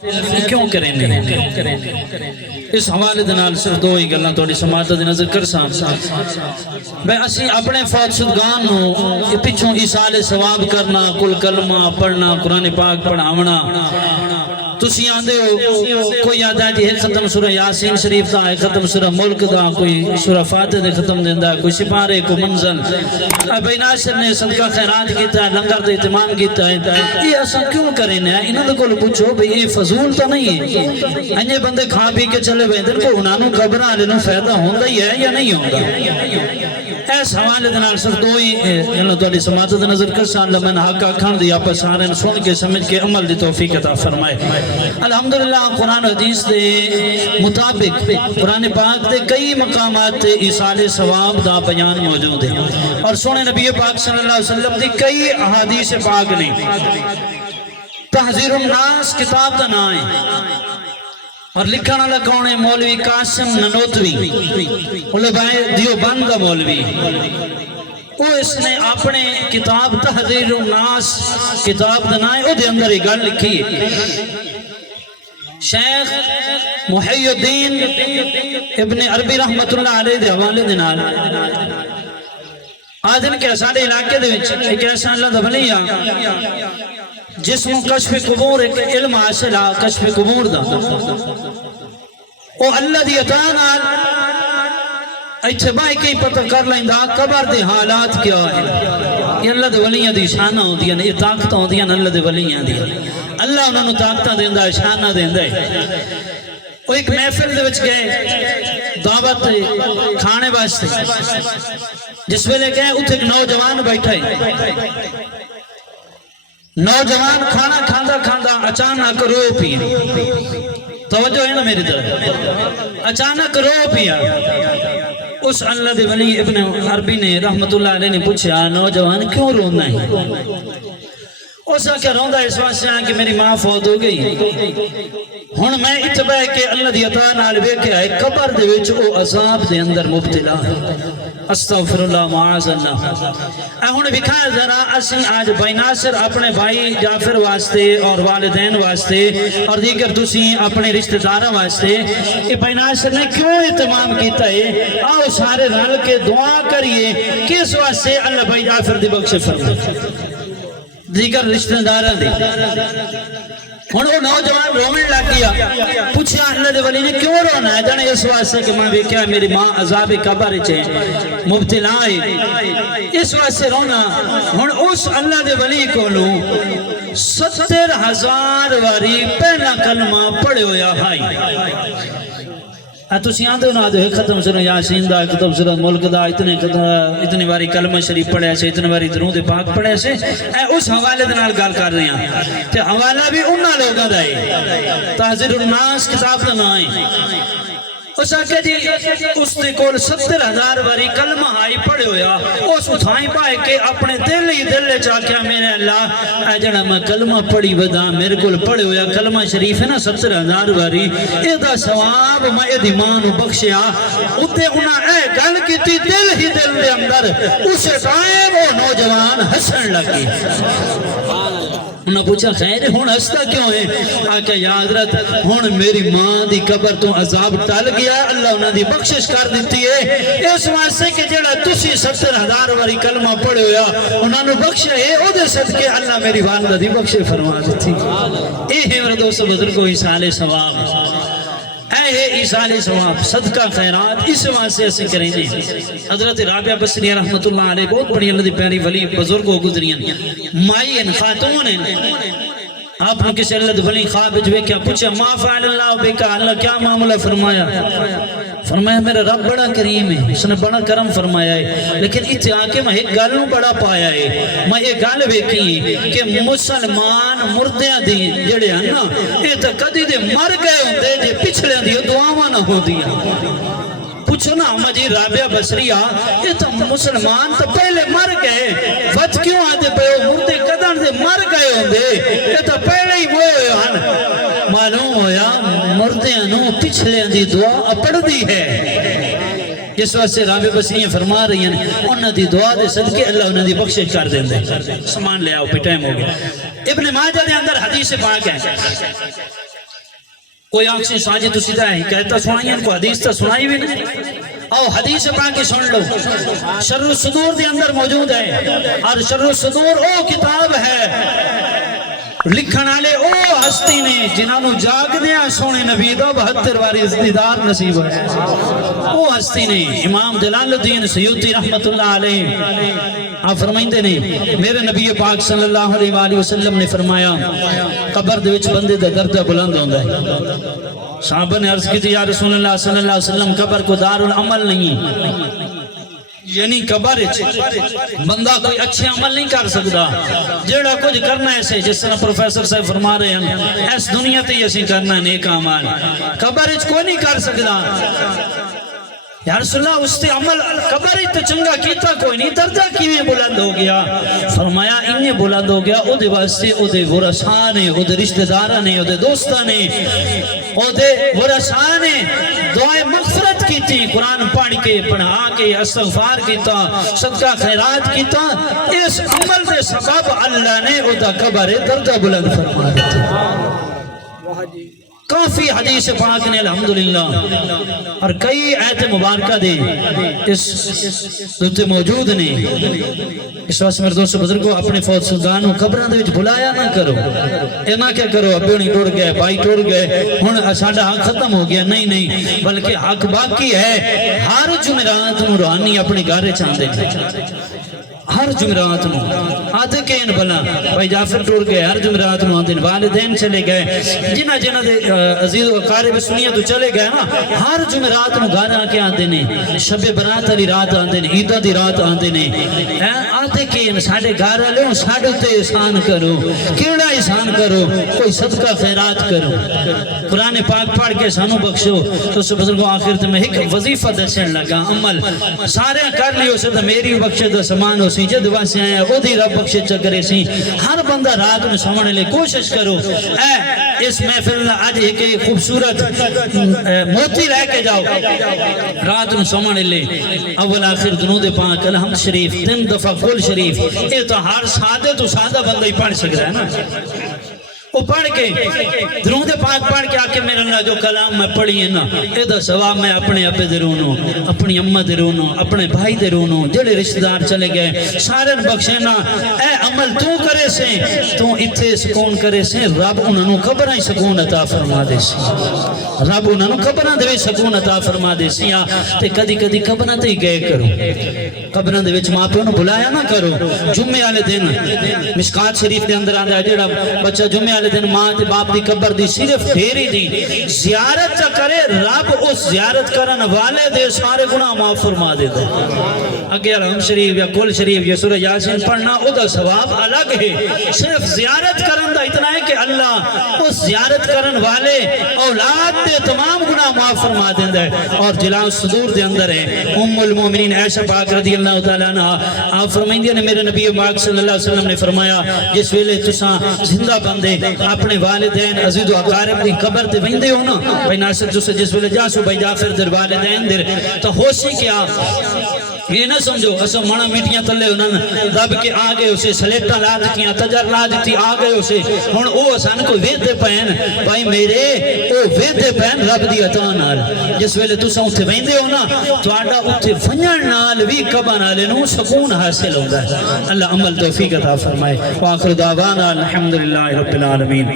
کیوں کریں گے؟ اس حوالے دنال صرف دو ہی گلنا توڑی سماعت دی نظر کر سام بے اسی اپنے فوت شدگان ہوں پچھوں ایسال ثواب کرنا، کل کلمہ پڑھنا، قرآن پاک پڑھاونا تسی آندے ہو کوئی یاد ہے جی ایک ختم سورہ یاسین شریف دا، ایک ختم سورہ ملک دا، کوئی سورہ فاتح دے ختم دیندہ، کوئی سپارے کو منزل بھائی ناصر نے صدقہ خیرات کیتا ہے، لنگر دے اہتمام کیتا ہے، یہ ایسا کیوں کریں ہیں؟ انہوں نے کول پوچھو بھئی یہ فضول تو نہیں ہے، انجھے بندے کھا پی کے چلے ویندر کو انہوں قبرہ لینا فائدہ ہوندہ ہی ہے یا نہیں ہوندہ؟ ایس حوالے دنال صرف دو ہی انہوں توڑی سماعت دے نظر کر سان لمن حقا کھان دیا پر سارن سن کے سمجھ کے عمل دی توفیق عطا فرمائے۔ الحمدللہ قرآن و حدیث دے مطابق قرآن پاک دے کئی مقامات تے ایصال ثواب دا بیان موجود ہے اور سونے نبی پاک صلی اللہ علیہ وسلم دی کئی احادیث پاک نے تحذیر الناس کتاب دا نام ہے اور لکھنا لکھوں نے مولوی قاسم ننوتوی علماء دیوبند دا مولوی وہ اس نے اپنے کتاب تحذیر الناس کتاب دا نام ہے وہ دے اندر ایک گل لکھی ہے شیخ محی الدین ابن عربی رحمت اللہ علیہ دے حوالے دنال آدھن کے سارے علاقے دے وچ ایک ایسا اللہ دا بلیہ جسم کشف قبور ایک علم حاصل ہے کشف قبور دا او اللہ دی اتانال اتباعی کئی پتہ کر لیں دا قبر دے حالات کیا ہے یہ اللہ دے ولیاں دی شانہ ہوں دیا یہ طاقتہ ہوں دیا اللہ دے ولیاں دیا اللہ انہوں نے طاقتہ دیندہ ہے شانہ دیندہ ہے وہ ایک محفل دے وچ گئے دعوت کھانے واسطے جس ویلے گئے اتھے ایک نوجوان بیٹھا ہے نوجوان کھانا کھاندہ کھاندہ اچانک رو پیا توجہ ہے نا میری طرف اچانک رو پیا اس اللہ دے ولی ابن عربی نے رحمت اللہ علیہ نے پوچھا نوجوان کیوں رونا ہے اس نے کیا روندہ اس واسطے ہیں کہ میری ماں فوت ہو گئی ہن میں اتباع کے اللہ دی عطا نال ویکھیا ہے قبر دے وچ او عذاب دے اندر مبتلا ہے استغفر اللہ معاذ اللہ ہن وکھایا ذرا اسی آج بھائی ناصر اپنے بھائی جعفر واسطے اور والدین واسطے اور دیگر تسی اپنے رشتہ داراں واسطے کہ بھائی ناصر نے کیوں اہتمام کیتا ہے آؤ سارے رل کے دعا کریے کس واسطے اللہ بھائی جعفر دی بخش فرمائے دیگر رشتہ داراں دی ہن وہ نوجوان رونے لگ گیا پوچھا اللہ دے ولی نے کیوں رونا ہے جانے اس واسطے کہ میں دیکھا میری ماں عذاب قبر وچ مبتلا ہے اس واسطے رونا ہن اس اللہ دے ولی کولو 70,000 واری پہلا کلمہ پڑھے ہویا ہے تسی آندے ہو نا آدھے ختم سورہ یاسین دا ختم سورہ ملک دا اتنی باری کلمہ شریف پڑھے سے اتنی باری درود پاک پڑھے سے اس حوالے دنال گال کر رہے ہیں تے حوالہ بھی انہاں لوگاں دا ہے تحذیر الناس کتاب دا نام ہے اس آکے جی اس نے کول 70,000 باری کلمہ آئی پڑھے ہویا اس اتھائیں پائے کہ اپنے دل چاکیا میرے اللہ اے جڑا میں کلمہ پڑھی ودا میرے کول پڑھے ہویا کلمہ شریف ہے نا 70,000 باری اے دا ثواب میں اے دیمان بخشیا اتے انہاں اے گل کی تھی دل ہی دل دے اندر اس ٹائم وہ نوجوان ہسن لگی انہوں نے پوچھا خیر ہون ہستا کیوں ہے آکے یا حضرت ہون میری ماں دی قبر تو عذاب ٹل گیا اللہ انہوں دی بخشش کر دیتی ہے اس واسطے کہ جڑا تسی 70,000 واری کلمہ پڑھے ہویا انہوں نے بخشا ہے او دے صدقے اللہ میری والدہ دی بخشش فرما دیتی اے ہے میرے دوست بزرگوں ایصال ثواب اے ایصال ثواب صدقہ خیرات اس واسطے اسے کریں گے حضرت رابعہ بصری رحمت اللہ علیہ بہت بڑی اللہ دی پیاری ولی بزرگوں گزری ہیں مائی ہیں خاتون ہیں آپ نے کسی اللہ دی ولی خواب جوے کیا پوچھا ما فعل اللہ بکا اللہ کیا معاملہ فرمایا فرمایا میرا رب بڑا کریم ہے اس نے بڑا کرم فرمایا ہے لیکن اتنے آکے میں ایک گالوں بڑا پایا ہے میں ایک گال بیکی کہ مسلمان مردیاں دی جڑے ہیں نا یہ تو کدی دے مر گئے ہوں دے جے پچھلے دی دعاواں نہ ہو دیا پوچھو نا مجھے رابعہ بصریہ یہ تو مسلمان تو پہلے مر گئے وقت کیوں آتے پہ مردے قدر دے مر گئے ہوں دے یہ تو پہلے ہی موئے ہیں معلوم ہویا مردیاں نو پچھلے دی دعا پڑھ دی ہے جس وقت سے رابعہ بصریہ فرما رہی ہیں انہوں دی دعا دے صدقے اللہ انہوں دی بخشش کر دیں دے سامان لے آؤ پہ ٹائم ہو گیا ابن ماجہ دے اندر حدیث پاک ہے کوئی آنکھ سے ساجی تو سیدھا ہے کہتا سنائی ان کو حدیث تا سنائی بھی نہیں او حدیث پاک کی سن لو شر الصدور دے اندر موجود ہے اور شر الصدور او کتاب ہے لکھن والے او ہستی نے جنہوں جاگ دیا سونے نبی دا 72 واری دیدار نصیب ہے او ہستی نے امام جلال الدین سیوطی رحمت اللہ علیہ آپ فرمائندے نے میرے نبی پاک صلی اللہ علیہ وآلہ وسلم نے فرمایا قبر دے وچ بندے دا درجہ بلند ہوندا ہے صحابہ نے عرض کی تھی یا رسول اللہ صلی اللہ علیہ وسلم قبر کو دار العمل نہیں یعنی قبر بندہ کوئی اچھے عمل نہیں کر سکتا جیڑا کچھ کرنا ایسے جس طرح پروفیسر صاحب فرما رہے ہیں ایس دنیا تے ایسے کرنا نیک عمل قبر کوئی نہیں کر سکتا یا رسول اللہ اس تے عمل قبر تے چنگا کیتا کوئی نہیں درجہ کیویں بلند ہو گیا فرمایا انہیں بلند ہو گیا او دے واسطے او دے ورثاء نے او دے رشتہ داراں نے او دے دوستاں نے او دے ورثاء نے دعائے مغفرت کی تھی قرآن پڑھ کے پڑھا کے استغفار کیتا صدقہ خیرات کیتا اس عمل دے سبب اللہ نے او دا قبر درجہ بلند فرما دیتا کافی حدیث پاک نے الحمدللہ اور کئی آیت مبارکہ دے اس دوتے موجود نے اس واسطے میرے دوست بزرگوں اپنے فوت سلطانوں قبران دے وچ بلایا نہ کرو اے نہ کیا کرو ابھی نہیں ٹوڑ گئے بھائی ٹوڑ گئے ہن ساڈا حق ختم ہو گیا نہیں بلکہ حق باقی ہے ہر جمعرات نوں روحانی اپنے گھر چاندے ہر جمعرات نو آدھے کہیں بلا بھائی جعفر ٹور گئے ہر جمعرات نو آدھے والدین چلے گئے جنہ جنہ دے عزیز و قارب سنیہ تو چلے گئے نا ہر جمعرات نو گانا کے آدھے نے شب برات علی رات آدھے نے عیدہ دی رات آدھے نے آدھے کہیں ساڑھے گھر لوں ساڑھے تے احسان کرو کیڑا احسان کرو کوئی صدقہ خیرات کرو قرآن پاک پڑھ کے سانو بخشو تو اس بزرگوں آخر تے میں ایک وظیفہ دسن لگا عمل سارے کر لیو سے تو میری بخشے دا سامان ہو سی جد واسے آیا او دی رب بخشے چکرے سی ہر بندہ رات میں سمجھنے لے کوشش کرو اے اس محفل آج ایک خوبصورت موتی رہ کے جاؤ رات میں سمجھنے لے اول آخر درود پاک الحمد شریف 3 دفعہ کل شریف یہ تو ہر سادہ تو سادہ بندہ ہی پڑھ سکتا ہے نا وہ پڑھ کے درود پاک پڑھ کے آکے میرے اللہ جو کلام میں پڑھی ہے نا اے دا ثواب میں اپنے ابے دے رونوں اپنی اماں دے رونوں اپنے بھائی دے رونوں جڑے رشتہ دار چلے گئے سارے بخشے نا اے عمل تو کرے سے تو اتھے سکون کرے سے رب انہوں نے قبریں سکون عطا فرما دے سی رب انہوں نے قبریں دے سکون عطا فرما دے سی تے کدی کدی قبریں تے گئے کرو قبریں دے وچ ماں پیو نوں بلایا نہ کرو جمعے والے دن مشکات شریف دے اندر آندا ہے جڑا بچہ جمعے والے دن ماں تے باپ دی قبر دی صرف ڈھیری دی زیارت چا کرے رب اس زیارت کرن والے دے سارے گناہ معاف فرما دے دے اگے الحمد شریف یا کل شریف یا سورہ یاسین پڑھنا او دا ثواب الگ ہے صرف زیارت کرن دا اتنا ہے کہ اللہ اس زیارت کرن والے اولاد دے تمام گناہ معاف فرما دیندا ہے اور جلاء الصدور دے اندر ہے ام المومنین عائشہ پاک رضی اللہ تعالیٰ عنہ آپ فرمائندے نے میرے نبی پاک صلی اللہ علیہ وسلم نے فرمایا جس ویلے تساں زندہ بندے اپنے والدین عزیز و اقارب دی قبر تے ویندے ہو نا بھائی ناصر جس ویلے جاسو بھائی جعفر در والدین در تو ہوشی کیا یہ نہ سمجھو اسا مانا میٹیاں تلے انہوں دب کے آگے اسے سلیٹا لا دکیاں تجر لا دیتی آگے اسے ہون او اسان کو ویدے پہن بھائی میرے او ویدے پہن رب دی عطا نال جس ویلے تسا اتھے ویندے ہو نا تو آڈا اتھے ونجن نال بھی کبا نالے نو سکون حاصل ہوتا ہے اللہ عمل توفیق عطا فرمائے وآخر دعوانا الحمدللہ رب العالمین